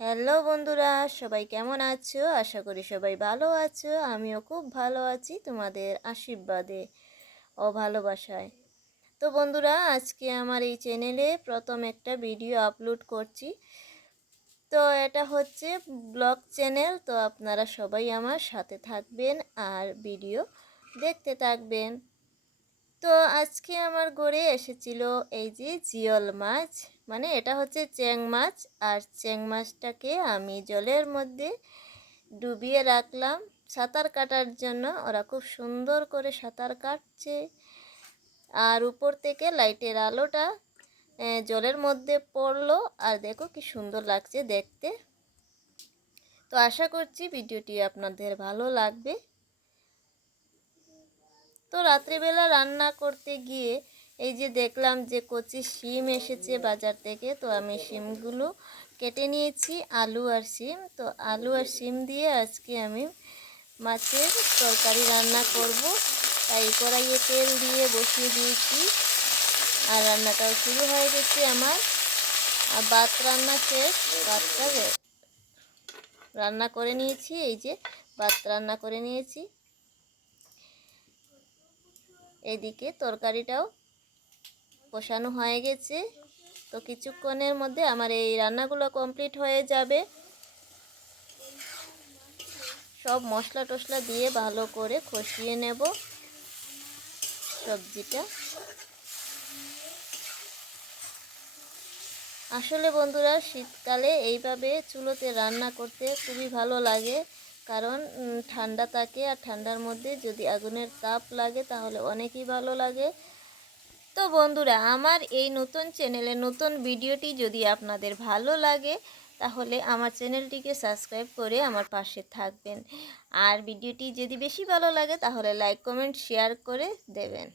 Hello বন্ধুরা, সবাই কেমন আছো? আশা করি সবাই ভালো আছো। আমিও খুব ভালো আছি তোমাদের আশীর্বাদে ও ভালোবাসায়। তো বন্ধুরা, আজকে আমার এই চ্যানেলে প্রথম একটা ভিডিও আপলোড করছি। তো এটা হচ্ছে ব্লগ চ্যানেল। তো আপনারা সবাই আমার সাথে থাকবেন আর ভিডিও দেখতে থাকবেন। তো আজকে আমার ঘরে এসেছিল এই যে জিওল মাছ, মানে এটা হচ্ছে চ্যাং মাছ। আর চ্যাং মাছটাকে আমি জলের মধ্যে ডুবিয়ে রাখলাম সাঁতার কাটার জন্য। ওরা খুব সুন্দর করে সাঁতার কাটছে। আর উপর থেকে লাইটের আলোটা জলের মধ্যে পড়লো, আর দেখো কি সুন্দর লাগছে দেখতে। তো আশা করছি ভিডিওটি আপনাদের ভালো লাগবে। তো রাত্রিবেলা রান্না করতে গিয়ে এই যে দেখলাম যে কচি শিম এসেছে বাজার থেকে। তো আমি শিমগুলো কেটে নিয়েছি, আলু আর শিম। তো আলু আর শিম দিয়ে আজকে আমি মাছের তরকারি রান্না করব। তাই কড়াইয়ে তেল দিয়ে বসিয়ে দিয়েছি, আর রান্নাটাও শুরু হয়ে গেছে আমার। আর ভাত রান্না শেষ, ভাতটা রান্না করে নিয়েছি। এই যে ভাত রান্না করে নিয়েছি, এইদিকে তরকারিটাও কষানো হয়ে গেছে। তো কিছুক্ষণের মধ্যে আমার এই রান্নাগুলো কমপ্লিট হয়ে যাবে। সব মশলা টশলা দিয়ে ভালো করে কষিয়ে নেব সবজিটা। আসলে বন্ধুরা, শীতকালে এইভাবে চুলোতে রান্না করতে খুবই ভালো লাগে, কারণ ঠান্ডা থাকে। আর ঠান্ডার মধ্যে যদি আগুনের তাপ লাগে তাহলে অনেকই ভালো লাগে। তো বন্ধুরা, আমার এই নতুন চ্যানেলে নতুন ভিডিওটি যদি আপনাদের ভালো লাগে তাহলে আমার চ্যানেলটিকে সাবস্ক্রাইব করে আমার পাশে থাকবেন। আর ভিডিওটি যদি বেশি ভালো লাগে তাহলে লাইক কমেন্ট শেয়ার করে দেবেন।